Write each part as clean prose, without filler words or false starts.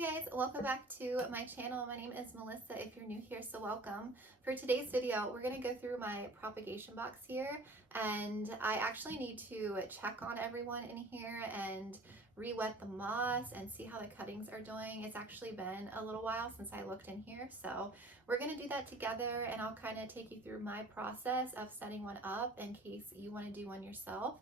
Hey guys, welcome back to my channel. My name is Melissa if you're new here, so welcome. For today's video, we're going to go through my propagation box here, and I actually need to check on everyone in here and re-wet the moss and see how the cuttings are doing. It's actually been a little while since I looked in here, so we're going to do that together, and I'll kind of take you through my process of setting one up in case you want to do one yourself.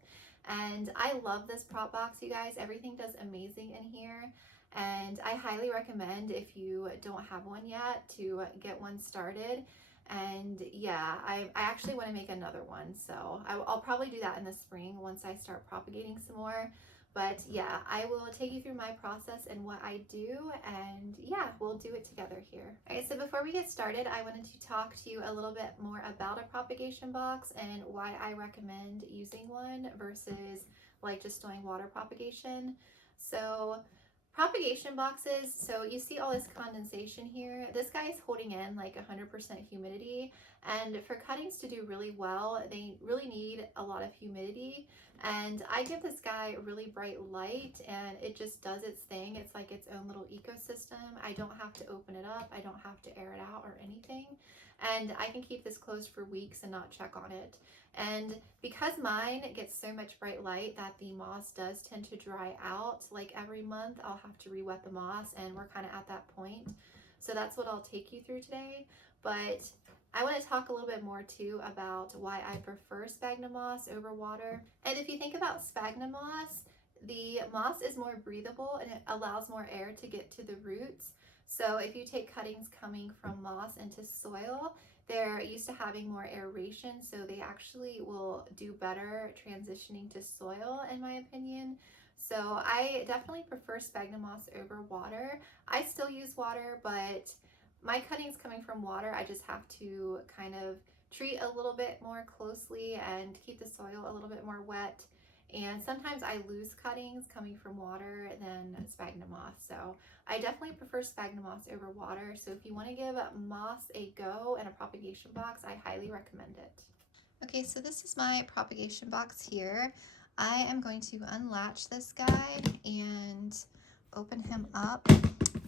And I love this prop box, you guys. Everything does amazing in here. And I highly recommend, if you don't have one yet, to get one started. And yeah, I actually want to make another one, so I'll probably do that in the spring once I start propagating some more. But yeah, I will take you through my process and what I do, and yeah, we'll do it together here. All right, so before we get started, I wanted to talk to you a little bit more about a propagation box and why I recommend using one versus like just doing water propagation. So propagation boxes, so you see all this condensation here. This guy is holding in like 100% humidity, and for cuttings to do really well, they really need a lot of humidity. And I give this guy really bright light and it just does its thing. It's like its own little ecosystem. I don't have to open it up, I don't have to air it out or anything. And I can keep this closed for weeks and not check on it. And because mine gets so much bright light that the moss does tend to dry out, like every month I'll have to re-wet the moss, and we're kind of at that point. So that's what I'll take you through today. But I want to talk a little bit more too about why I prefer sphagnum moss over water. And if you think about sphagnum moss, the moss is more breathable and it allows more air to get to the roots. So if you take cuttings coming from moss into soil, they're used to having more aeration, so they actually will do better transitioning to soil, in my opinion. So I definitely prefer sphagnum moss over water. I still use water, but my cuttings coming from water, I just have to kind of treat a little bit more closely and keep the soil a little bit more wet. And sometimes I lose cuttings coming from water than sphagnum moss. So I definitely prefer sphagnum moss over water. So if you want to give moss a go in a propagation box, I highly recommend it. Okay, so this is my propagation box here. I am going to unlatch this guy and open him up.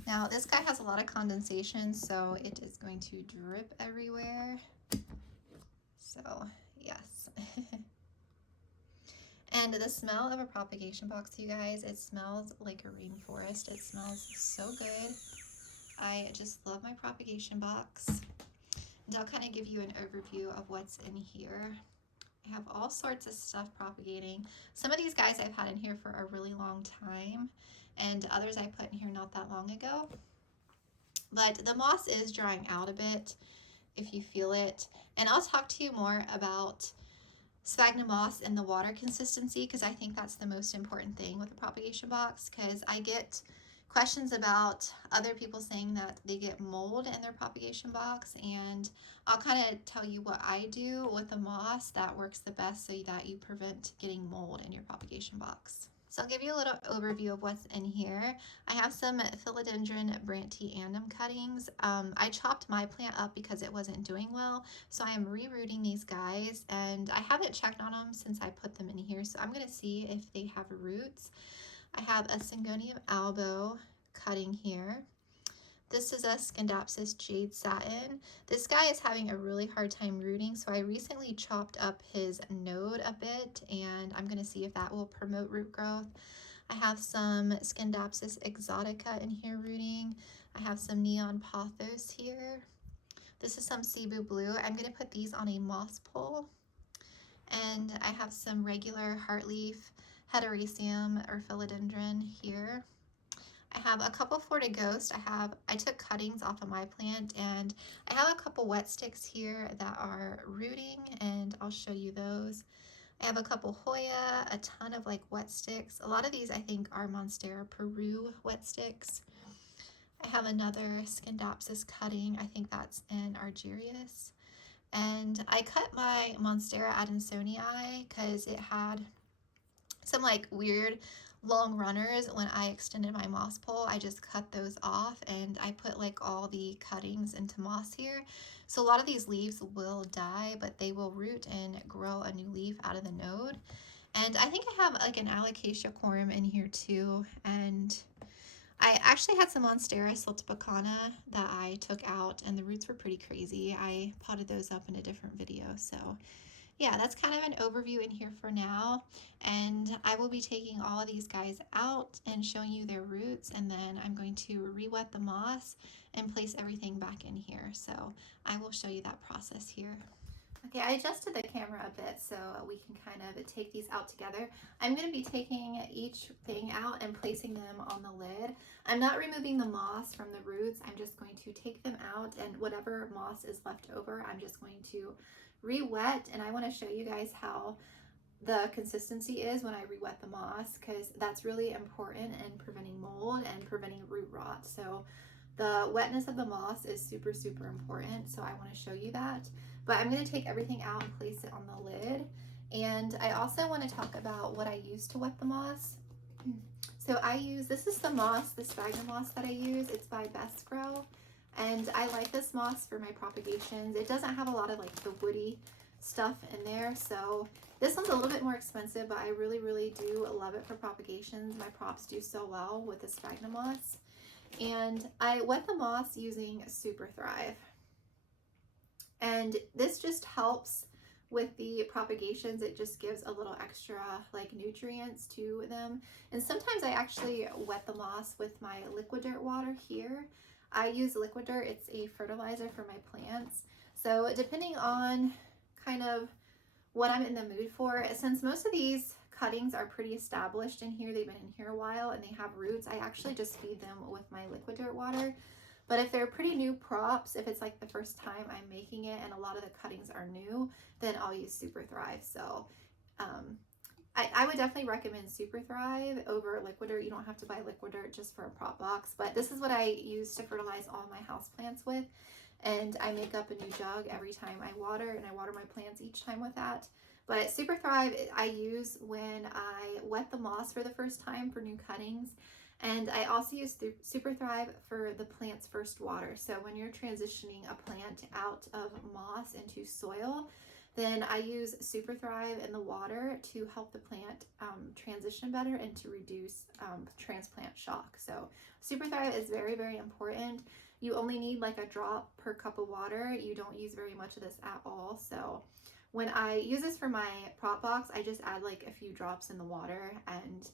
Now this guy has a lot of condensation, so it is going to drip everywhere. So yes. And the smell of a propagation box, you guys, it smells like a rainforest. It smells so good. I just love my propagation box. And I'll kind of give you an overview of what's in here. I have all sorts of stuff propagating. Some of these guys I've had in here for a really long time, and others I put in here not that long ago. But the moss is drying out a bit if you feel it. And I'll talk to you more about sphagnum moss and the water consistency, because I think that's the most important thing with a propagation box, because I get questions about other people saying that they get mold in their propagation box, and I'll kind of tell you what I do with the moss that works the best so that you prevent getting mold in your propagation box. So I'll give you a little overview of what's in here. I have some Philodendron brandtianum cuttings. I chopped my plant up because it wasn't doing well, so I am rerooting these guys, and I haven't checked on them since I put them in here, so I'm going to see if they have roots. I have a Syngonium albo cutting here. This is a Scindapsus jade satin. This guy is having a really hard time rooting, so I recently chopped up his node a bit, and I'm going to see if that will promote root growth. I have some Scindapsus exotica in here rooting. I have some neon pothos here. This is some Cebu blue. I'm going to put these on a moss pole. And I have some regular heartleaf heteroecium or philodendron here. I have a couple Florida Ghost. I took cuttings off of my plant, and I have a couple wet sticks here that are rooting, and I'll show you those. I have a couple Hoya, a ton of like wet sticks. A lot of these I think are Monstera Peru wet sticks. I have another Scindapsus cutting. I think that's an argyraeus. And I cut my Monstera adansonii because it had some like weird long runners. When I extended my moss pole, I just cut those off, and I put like all the cuttings into moss here. So a lot of these leaves will die, but they will root and grow a new leaf out of the node. And I think I have like an Alocasia corm in here too, and I actually had some Monstera siltepecana that I took out, and the roots were pretty crazy. I potted those up in a different video. So yeah, that's kind of an overview in here for now. And I will be taking all of these guys out and showing you their roots, and then I'm going to re-wet the moss and place everything back in here. So I will show you that process here. Okay, I adjusted the camera a bit so we can kind of take these out together. I'm going to be taking each thing out and placing them on the lid. I'm not removing the moss from the roots. I'm just going to take them out, and whatever moss is left over, I'm just going to re-wet. And I want to show you guys how the consistency is when I re-wet the moss, because that's really important in preventing mold and preventing root rot. So the wetness of the moss is super, super important. So I want to show you that. But I'm going to take everything out and place it on the lid. And I also want to talk about what I use to wet the moss. So this is the moss, the sphagnum moss that I use. It's by Besgrow. And I like this moss for my propagations. It doesn't have a lot of like the woody stuff in there. So this one's a little bit more expensive, but I really, really do love it for propagations. My props do so well with the sphagnum moss. And I wet the moss using Superthrive. And this just helps with the propagations. It just gives a little extra like nutrients to them. And sometimes I actually wet the moss with my liquid dirt water here. I use liquid dirt. It's a fertilizer for my plants. So depending on kind of what I'm in the mood for, since most of these cuttings are pretty established in here, they've been in here a while and they have roots, I actually just feed them with my liquid dirt water. But if they're pretty new props, if it's like the first time I'm making it and a lot of the cuttings are new, then I'll use Superthrive. So I would definitely recommend Superthrive over liquid dirt. You don't have to buy liquid dirt just for a prop box, but this is what I use to fertilize all my houseplants with. And I make up a new jug every time I water, and I water my plants each time with that. But Superthrive I use when I wet the moss for the first time for new cuttings. And I also use Superthrive for the plant's first water. So when you're transitioning a plant out of moss into soil, then I use Superthrive in the water to help the plant transition better and to reduce transplant shock. So Superthrive is very, very important. You only need like a drop per cup of water. You don't use very much of this at all. So when I use this for my prop box, I just add like a few drops in the water and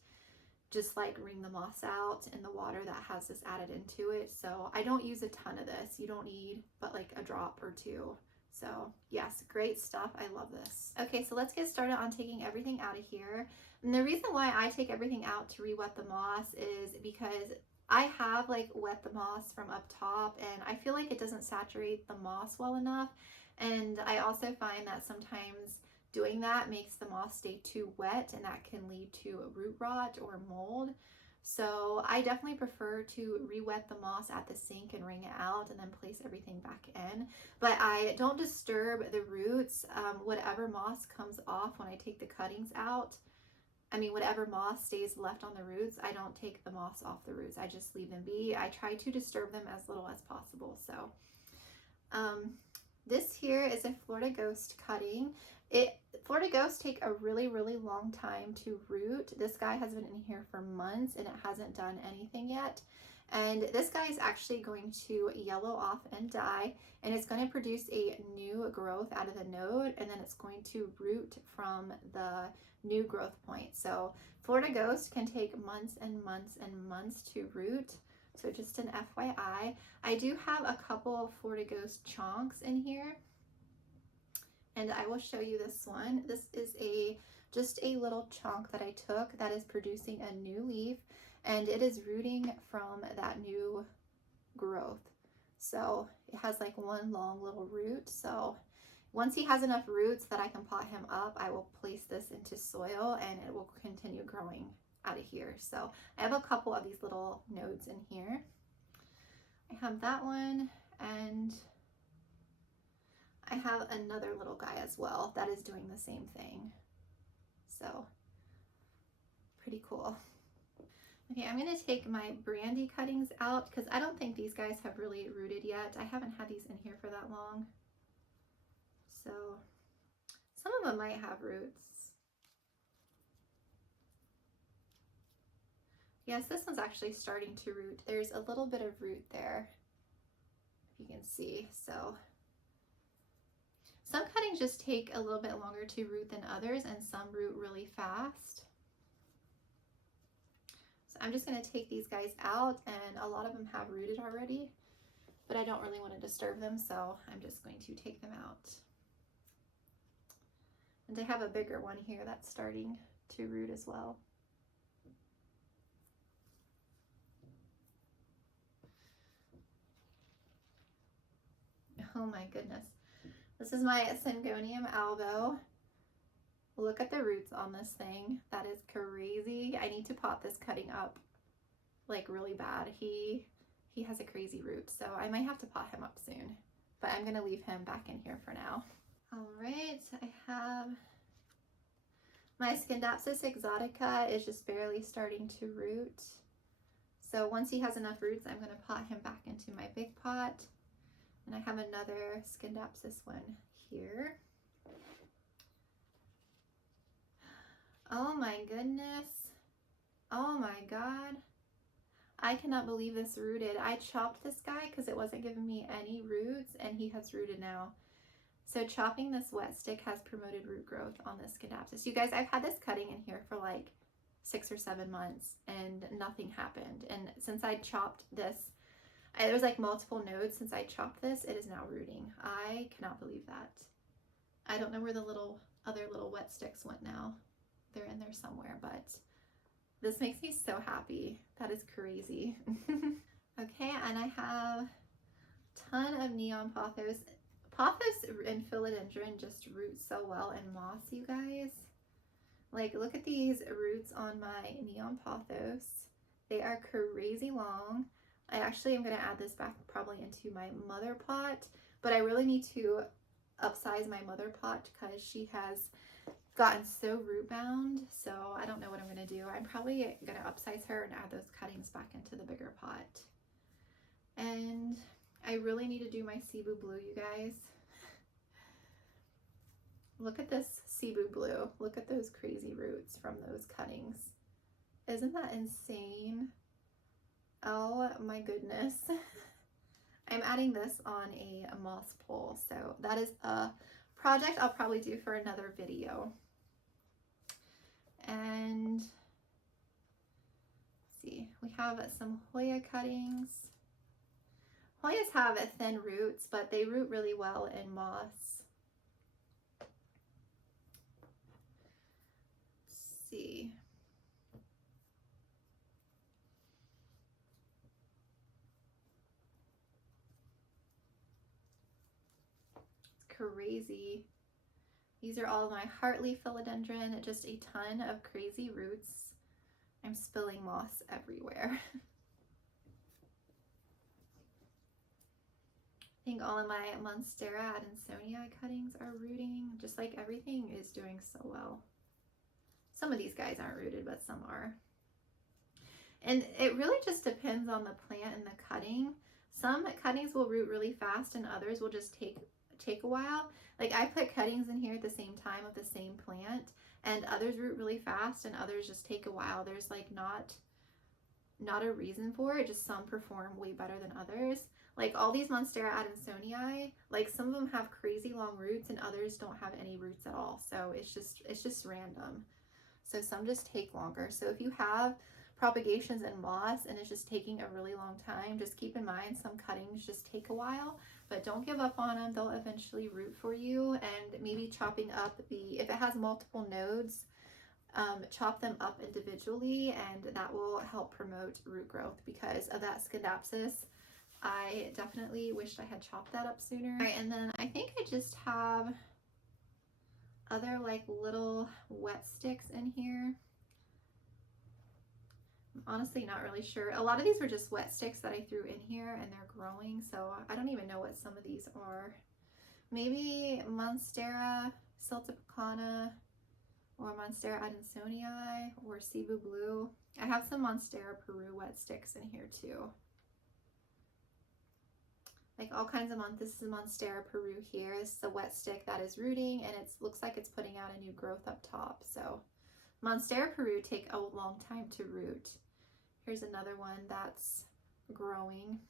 just like wring the moss out in the water that has this added into it. So I don't use a ton of this. You don't need but like a drop or two. So yes, great stuff. I love this. Okay, so let's get started on taking everything out of here. And the reason why I take everything out to re-wet the moss is because I have like wet the moss from up top, and I feel like it doesn't saturate the moss well enough. And I also find that sometimes doing that makes the moss stay too wet, and that can lead to root rot or mold. So I definitely prefer to re-wet the moss at the sink and wring it out and then place everything back in. But I don't disturb the roots. Whatever moss comes off when I take the cuttings out, whatever moss stays left on the roots, I don't take the moss off the roots. I just leave them be. I try to disturb them as little as possible. So this here is a Florida Ghost cutting. Florida Ghosts take a really, really long time to root. This guy has been in here for months and it hasn't done anything yet. And this guy is actually going to yellow off and die, and it's going to produce a new growth out of the node, and then it's going to root from the new growth point. So Florida Ghost can take months and months and months to root. So just an FYI. I do have a couple of Florida Ghost chonks in here, and I will show you this one. This is just a little chunk that I took that is producing a new leaf, and it is rooting from that new growth. So it has like one long little root. So once he has enough roots that I can pot him up, I will place this into soil and it will continue growing out of here. So I have a couple of these little nodes in here. I have that one, and I have another little guy as well that is doing the same thing. So pretty cool. Okay, I'm going to take my brandy cuttings out because I don't think these guys have really rooted yet. I haven't had these in here for that long. So some of them might have roots. Yes, this one's actually starting to root. There's a little bit of root there, if you can see. So some cuttings just take a little bit longer to root than others, and some root really fast. So I'm just going to take these guys out, and a lot of them have rooted already, but I don't really want to disturb them, so I'm just going to take them out. And I have a bigger one here that's starting to root as well. Oh my goodness. This is my Syngonium albo. Look at the roots on this thing. That is crazy. I need to pot this cutting up like really bad. He has a crazy root, so I might have to pot him up soon. But I'm gonna leave him back in here for now. All right, I have my Scindapsus exotica is just barely starting to root. So once he has enough roots, I'm gonna pot him back into my big pot. And I have another Scindapsus one here. Oh my goodness. Oh my God. I cannot believe this rooted. I chopped this guy because it wasn't giving me any roots, and he has rooted now. So chopping this wet stick has promoted root growth on this Scindapsus. You guys, I've had this cutting in here for like 6 or 7 months and nothing happened. And since I chopped this, there was like multiple nodes since I chopped this, it is now rooting. I cannot believe that. I don't know where the other little wet sticks went now. They're in there somewhere, but this makes me so happy. That is crazy. Okay, and I have a ton of neon pothos. Pothos and philodendron just root so well in moss, you guys. Like, look at these roots on my neon pothos. They are crazy long. I actually am going to add this back probably into my mother pot, but I really need to upsize my mother pot because she has gotten so root bound, so I don't know what I'm going to do. I'm probably going to upsize her and add those cuttings back into the bigger pot. And I really need to do my Cebu blue, you guys. Look at this Cebu blue. Look at those crazy roots from those cuttings. Isn't that insane? Oh my goodness. I'm adding this on a moss pole, so that is a project I'll probably do for another video. And let's see, we have some Hoya cuttings. Hoyas have thin roots, but they root really well in moss. Let's see. Crazy. These are all my Hartley philodendron, just a ton of crazy roots. I'm spilling moss everywhere. I think all of my Monstera adansonii cuttings are rooting, just like everything is doing so well. Some of these guys aren't rooted, but some are. And it really just depends on the plant and the cutting. Some cuttings will root really fast and others will just take a while. Like, I put cuttings in here at the same time of the same plant, and others root really fast and others just take a while. There's like not a reason for it, just some perform way better than others. Like all these Monstera adansonii, like some of them have crazy long roots and others don't have any roots at all. So it's just random. So some just take longer. So if you have propagations in moss and it's just taking a really long time, just keep in mind some cuttings just take a while, but don't give up on them. They'll eventually root for you. And maybe chopping up if it has multiple nodes, chop them up individually, and that will help promote root growth. Because of that Scindapsus, I definitely wished I had chopped that up sooner. All right, and then I think I just have other like little wet sticks in here. I'm honestly not really sure. A lot of these were just wet sticks that I threw in here and they're growing, so I don't even know what some of these are. Maybe Monstera siltepecana or Monstera adansonii or Cebu blue. I have some Monstera peru wet sticks in here too. Like all kinds of this is Monstera peru here. This is a wet stick that is rooting, and it looks like it's putting out a new growth up top. So Monstera peru take a long time to root. Here's another one that's growing.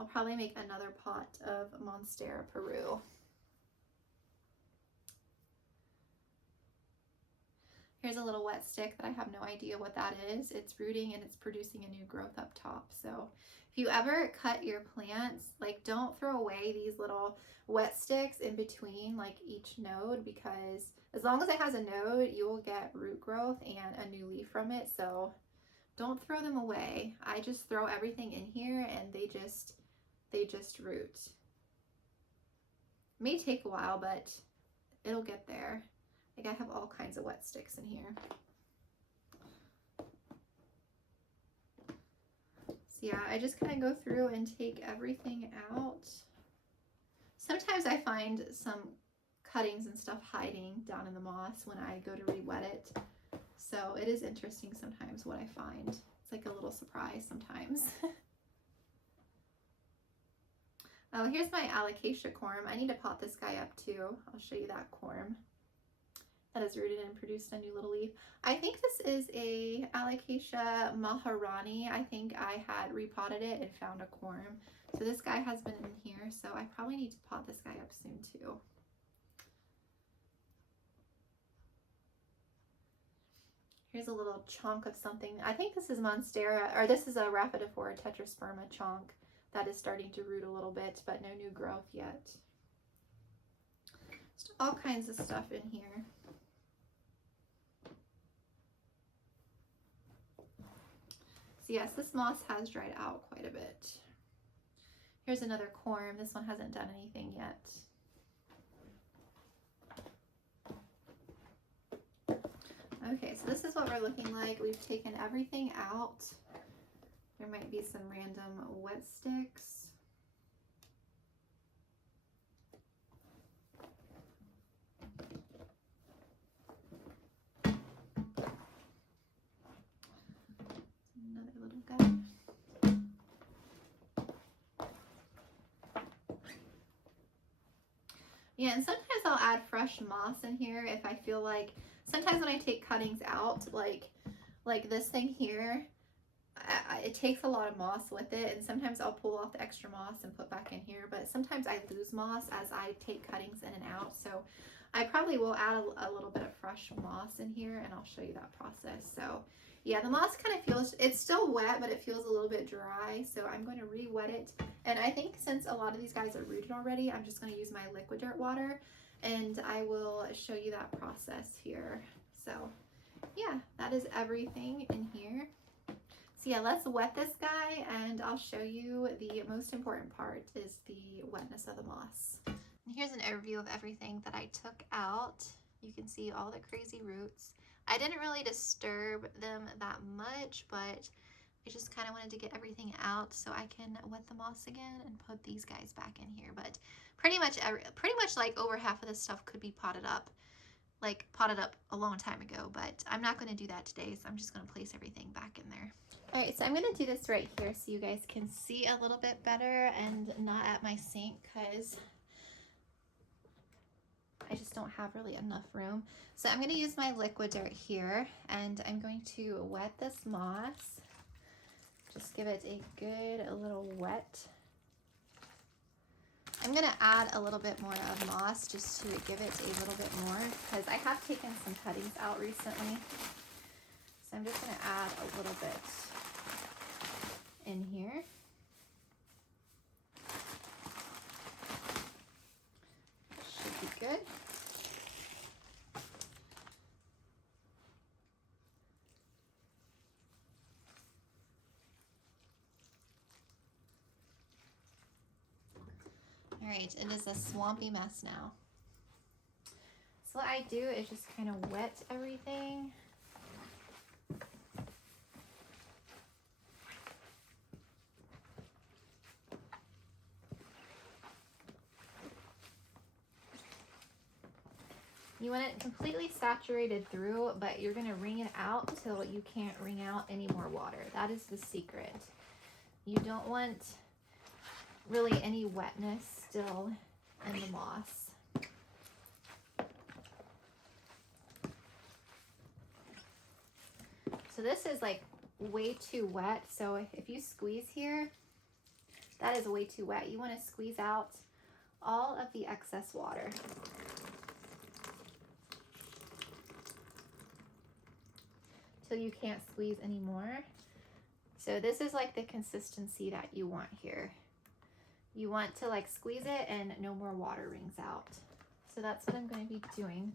I'll probably make another pot of Monstera, Peru. Here's a little wet stick that I have no idea what that is. It's rooting and it's producing a new growth up top. So if you ever cut your plants, like don't throw away these little wet sticks in between like each node, because as long as it has a node, you will get root growth and a new leaf from it. So don't throw them away. I just throw everything in here and they just root. It may take a while, but it'll get there. Like I have all kinds of wet sticks in here. So yeah, I just kind of go through and take everything out. Sometimes I find some cuttings and stuff hiding down in the moss when I go to re-wet it. So it is interesting sometimes what I find. It's like a little surprise sometimes. Oh, here's my Alocasia corm. I need to pot this guy up too. I'll show you that corm that has rooted and produced a new little leaf. I think this is a Alocasia maharani. I think I had repotted it and found a corm. So this guy has been in here, so I probably need to pot this guy up soon too. Here's a little chunk of something. I think this is Monstera, or this is a Rhaphidophora tetrasperma chunk that is starting to root a little bit, but no new growth yet. Just all kinds of stuff in here. So yes, this moss has dried out quite a bit. Here's another corm. This one hasn't done anything yet. Okay, so this is what we're looking like. We've taken everything out. There might be some random wet sticks. Another little guy. Yeah, and sometimes I'll add fresh moss in here if I feel like, sometimes when I take cuttings out, like this thing here, it takes a lot of moss with it, and sometimes I'll pull off the extra moss and put back in here, but sometimes I lose moss as I take cuttings in and out, so I probably will add a little bit of fresh moss in here, and I'll show you that process. So yeah, the moss kind of feels, it's still wet, but it feels a little bit dry, so I'm going to re-wet it. And I think since a lot of these guys are rooted already, I'm just going to use my liquid dirt water, and I will show you that process here. So yeah, that is everything in here. So yeah, let's wet this guy, and I'll show you the most important part is the wetness of the moss. And here's an overview of everything that I took out. You can see all the crazy roots. I didn't really disturb them that much, but I just kind of wanted to get everything out so I can wet the moss again and put these guys back in here. But pretty much like over half of this stuff could be potted up a long time ago, but I'm not going to do that today, so I'm just going to place everything back in there. All right, so I'm going to do this right here so you guys can see a little bit better and not at my sink, because I just don't have really enough room. So I'm going to use my liquid dirt here, and I'm going to wet this moss. Just give it a good little wet. I'm going to add a little bit more of moss just to give it a little bit more, because I have taken some cuttings out recently. So I'm just going to add a little bit in here. Should be good. All right, it is a swampy mess now. So what I do is just kind of wet everything. You want it completely saturated through, but you're going to wring it out until you can't wring out any more water. That is the secret. You don't want really any wetness still in the moss. So this is like way too wet. So if you squeeze here, that is way too wet. You want to squeeze out all of the excess water. Till you can't squeeze anymore. So this is like the consistency that you want here. You want to like squeeze it and no more water rings out. So that's what I'm going to be doing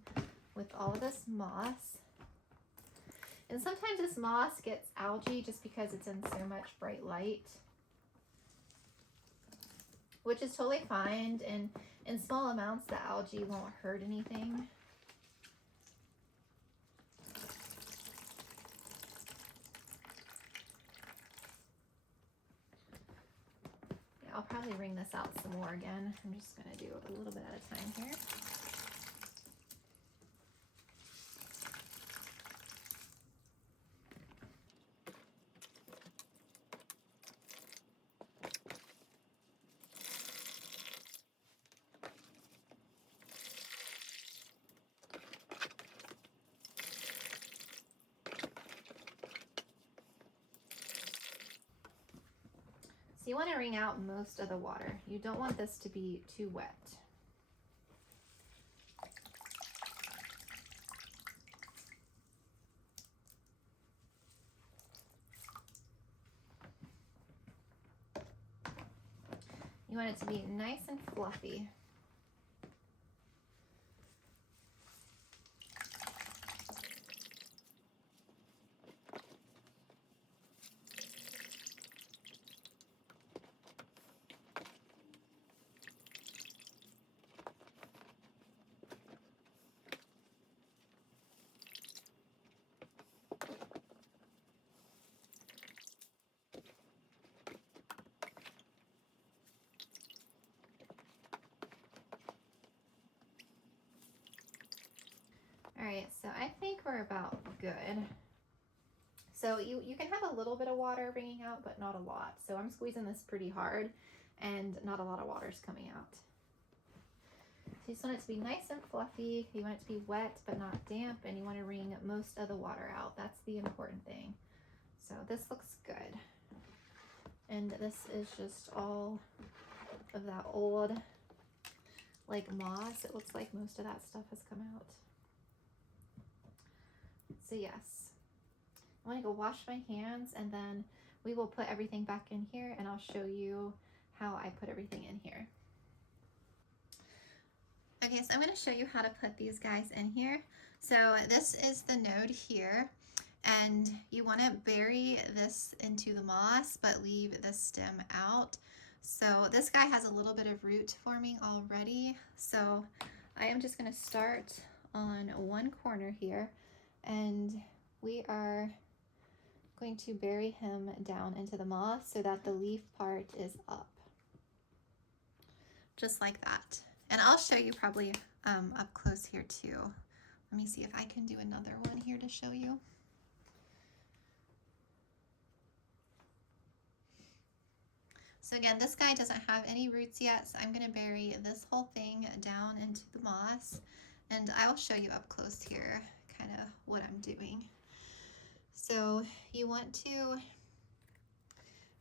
with all of this moss. And sometimes this moss gets algae just because it's in so much bright light, which is totally fine. And in small amounts, the algae won't hurt anything. Yeah, I'll probably wring this out some more again. I'm just going to do a little bit at a time here. You want to wring out most of the water. You don't want this to be too wet. You want it to be nice and fluffy. All right, so I think we're about good. So you can have a little bit of water wringing out, but not a lot. So I'm squeezing this pretty hard and not a lot of water is coming out. So you just want it to be nice and fluffy. You want it to be wet, but not damp. And you want to wring most of the water out. That's the important thing. So this looks good. And this is just all of that old like moss. It looks like most of that stuff has come out. So yes, I want to go wash my hands and then we will put everything back in here and I'll show you how I put everything in here. Okay, so I'm going to show you how to put these guys in here. So this is the node here and you want to bury this into the moss but leave the stem out. So this guy has a little bit of root forming already. So I am just going to start on one corner here. And we are going to bury him down into the moss so that the leaf part is up. Just like that. And I'll show you probably up close here too. Let me see if I can do another one here to show you. So again, this guy doesn't have any roots yet, so I'm going to bury this whole thing down into the moss. And I will show you up close here kind of what I'm doing. So you want to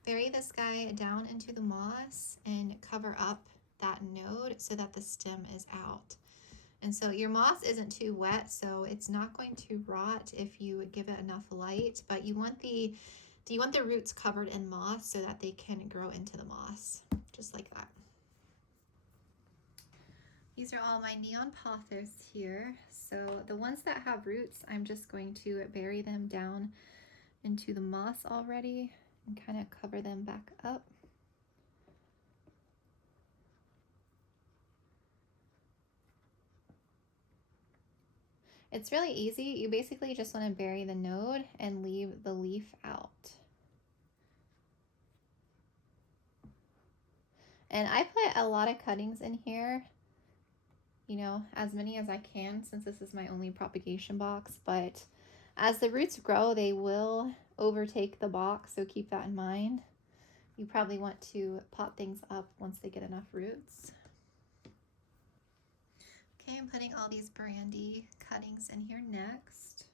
bury this guy down into the moss and cover up that node so that the stem is out. And so your moss isn't too wet, so it's not going to rot if you give it enough light, but you want the roots covered in moss so that they can grow into the moss, just like that. These are all my neon pothos here. So the ones that have roots, I'm just going to bury them down into the moss already and kind of cover them back up. It's really easy. You basically just want to bury the node and leave the leaf out. And I put a lot of cuttings in here, you know, as many as I can since this is my only propagation box, but as the roots grow, they will overtake the box, so keep that in mind. You probably want to pot things up once they get enough roots. Okay, I'm putting all these brandy cuttings in here next.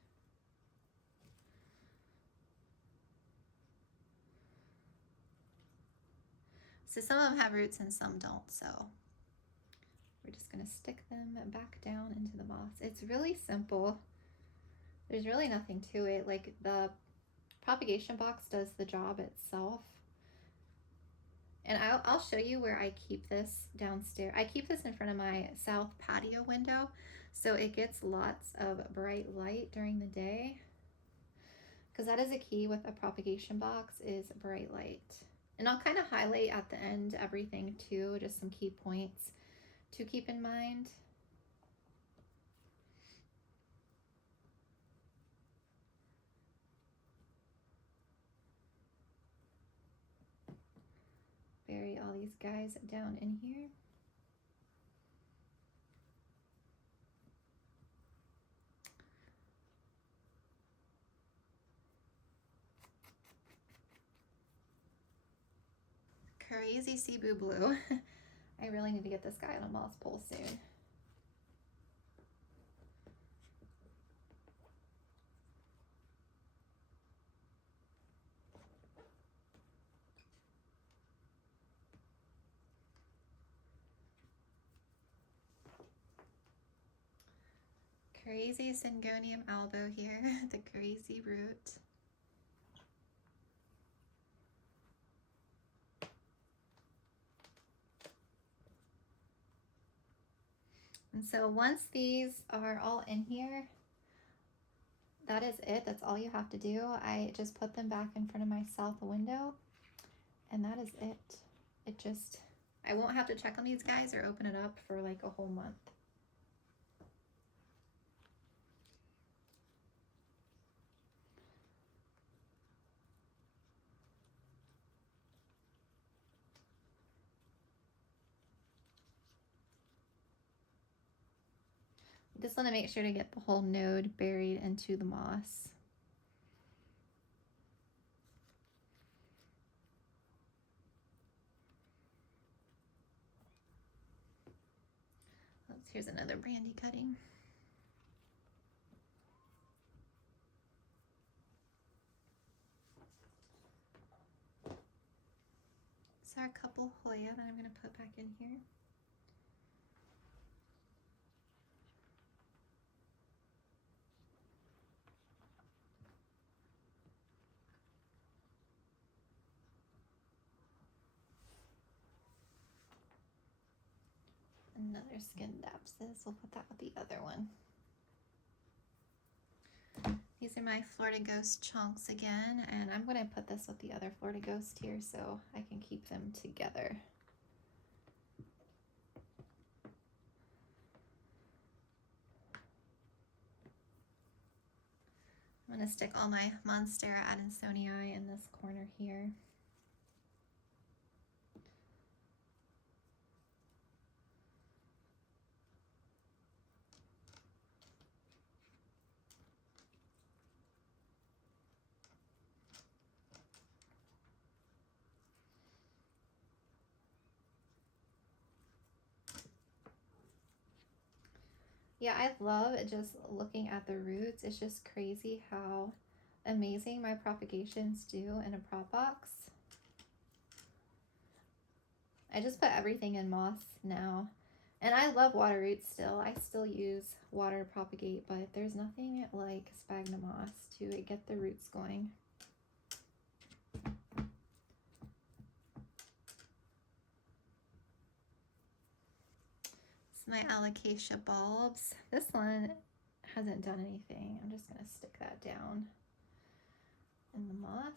So some of them have roots and some don't, so we're just gonna stick them back down into the moss. It's really simple. There's really nothing to it. Like, the propagation box does the job itself. And I'll show you where I keep this downstairs. I keep this in front of my south patio window, so it gets lots of bright light during the day, because that is a key with a propagation box, is bright light. And I'll kind of highlight at the end everything too, just some key points to keep in mind. Bury all these guys down in here. Crazy Cebu blue. I really need to get this guy on a moss pole soon. Crazy Syngonium albo here, the crazy root. And so once these are all in here, that is it. That's all you have to do. I just put them back in front of my south window, and that is it. I won't have to check on these guys or open it up for like a whole month. Just want to make sure to get the whole node buried into the moss. Oops, here's another brandy cutting. So our couple Hoya that I'm going to put back in here. Another Scindapsus. We'll put that with the other one. These are my Florida Ghost chunks again, and I'm going to put this with the other Florida Ghost here so I can keep them together. I'm going to stick all my Monstera adansonii in this corner here. Yeah, I love just looking at the roots. It's just crazy how amazing my propagations do in a prop box. I just put everything in moss now. And I love water roots still. I still use water to propagate, but there's nothing like spagmoss to get the roots going. My Alocasia bulbs. This one hasn't done anything. I'm just going to stick that down in the moss.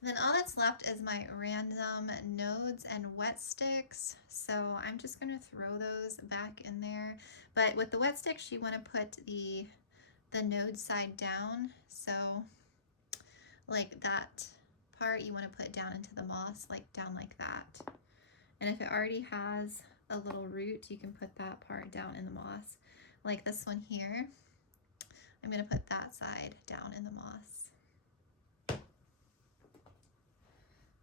And then all that's left is my random nodes and wet sticks. So I'm just going to throw those back in there. But with the wet sticks, you want to put the node side down, so like that part you want to put down into the moss, like down like that. And if it already has a little root, you can put that part down in the moss. Like this one here, I'm going to put that side down in the moss.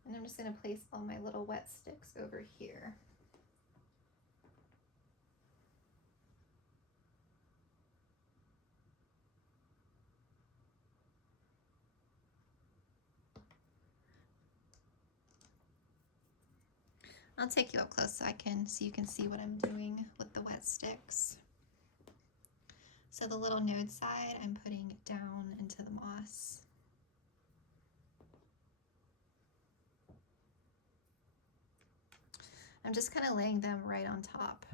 And I'm just going to place all my little wet sticks over here. I'll take you up close so you can see what I'm doing with the wet sticks. So the little node side I'm putting down into the moss. I'm just kind of laying them right on top.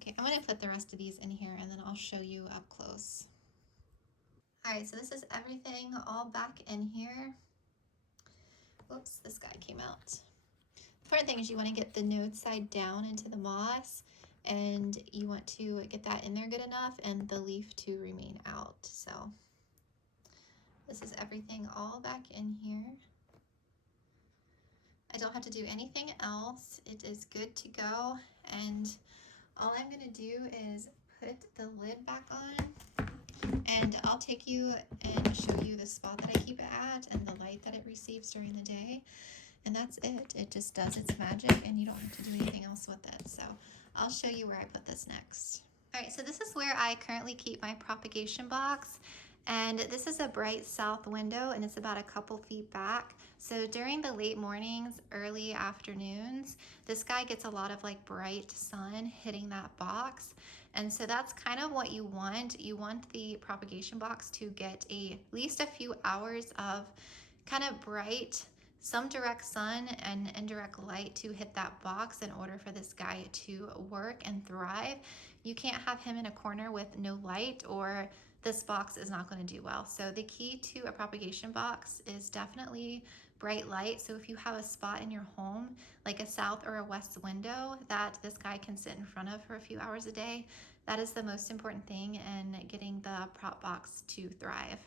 Okay, I'm going to put the rest of these in here and then I'll show you up close. Alright, so this is everything all back in here. Whoops, this guy came out. The important thing is you want to get the node side down into the moss, and you want to get that in there good enough and the leaf to remain out. So this is everything all back in here. I don't have to do anything else. It is good to go, and all I'm going to do is put the lid back on, and I'll take you and show you the spot that I keep it at and the light that it receives during the day. And that's it. It just does its magic and you don't have to do anything else with it. So I'll show you where I put this next. All right, so this is where I currently keep my propagation box. And this is a bright south window and it's about a couple feet back. So during the late mornings, early afternoons, this guy gets a lot of like bright sun hitting that box. And so that's kind of what you want. You want the propagation box to get at least a few hours of kind of bright, some direct sun and indirect light to hit that box in order for this guy to work and thrive. You can't have him in a corner with no light or this box is not going to do well. So the key to a propagation box is definitely bright light. So if you have a spot in your home, like a south or a west window that this guy can sit in front of for a few hours a day, that is the most important thing in getting the prop box to thrive.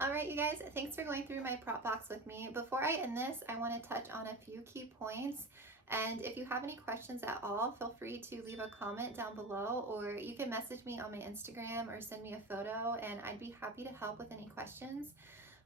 All right, you guys, thanks for going through my prop box with me. Before I end this, I want to touch on a few key points. And if you have any questions at all, feel free to leave a comment down below, or you can message me on my Instagram or send me a photo and I'd be happy to help with any questions.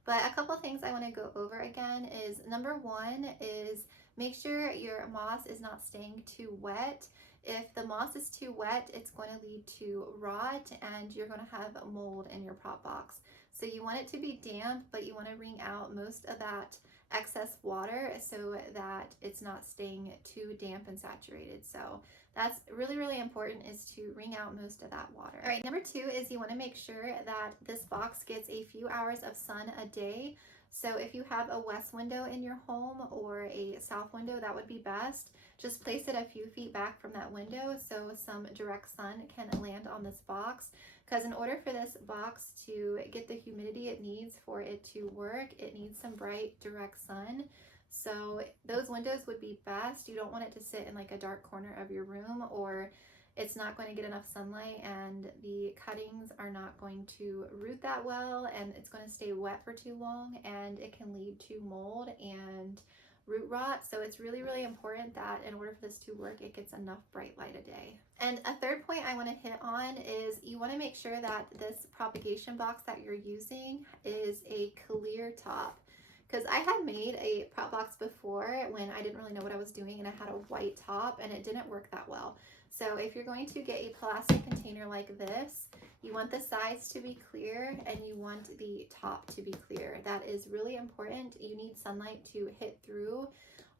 But a couple things I want to go over again is number one is make sure your moss is not staying too wet. If the moss is too wet, it's going to lead to rot and you're going to have mold in your prop box. So you want it to be damp, but you want to wring out most of that excess water so that it's not staying too damp and saturated. So that's really, really important, is to wring out most of that water. All right, number two is you want to make sure that this box gets a few hours of sun a day. So if you have a west window in your home or a south window, that would be best. Just place it a few feet back from that window so some direct sun can land on this box. Because in order for this box to get the humidity it needs for it to work, it needs some bright direct sun. So those windows would be best. You don't want it to sit in like a dark corner of your room, or it's not going to get enough sunlight and the cuttings are not going to root that well, and it's going to stay wet for too long and it can lead to mold and root rot. So it's really, really important that in order for this to work, it gets enough bright light a day. And a third point I want to hit on is you want to make sure that this propagation box that you're using is a clear top. Because I had made a prop box before when I didn't really know what I was doing and I had a white top and it didn't work that well. So if you're going to get a plastic container like this, you want the sides to be clear and you want the top to be clear. That is really important. You need sunlight to hit through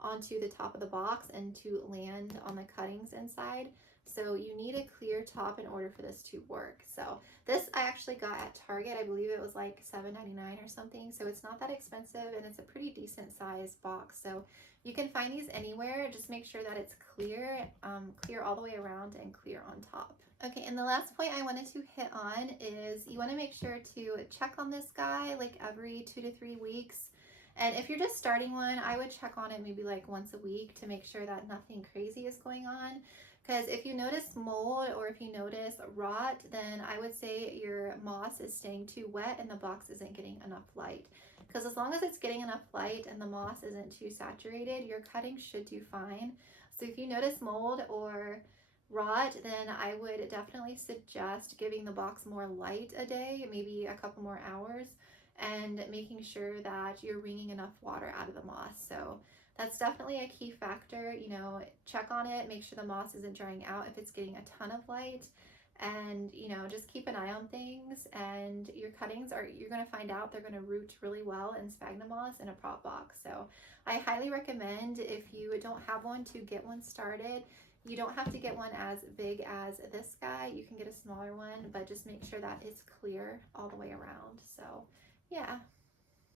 onto the top of the box and to land on the cuttings inside. So you need a clear top in order for this to work. So this I actually got at Target. I believe it was like $7.99 or something. So it's not that expensive and it's a pretty decent size box. So you can find these anywhere. Just make sure that it's clear, clear all the way around and clear on top. Okay, and the last point I wanted to hit on is you want to make sure to check on this guy like every 2 to 3 weeks. And if you're just starting one, I would check on it maybe like once a week to make sure that nothing crazy is going on. Because if you notice mold or if you notice rot, then I would say your moss is staying too wet and the box isn't getting enough light. Because as long as it's getting enough light and the moss isn't too saturated, your cuttings should do fine. So if you notice mold or rot, then I would definitely suggest giving the box more light a day, maybe a couple more hours, and making sure that you're wringing enough water out of the moss. So that's definitely a key factor. You know, check on it, make sure the moss isn't drying out if it's getting a ton of light, and you know, just keep an eye on things. And your cuttings are, you're going to find out they're going to root really well in sphagnum moss in a prop box. So I highly recommend, if you don't have one, to get one started. You don't have to get one as big as this guy. You can get a smaller one, but just make sure that it's clear all the way around. So yeah.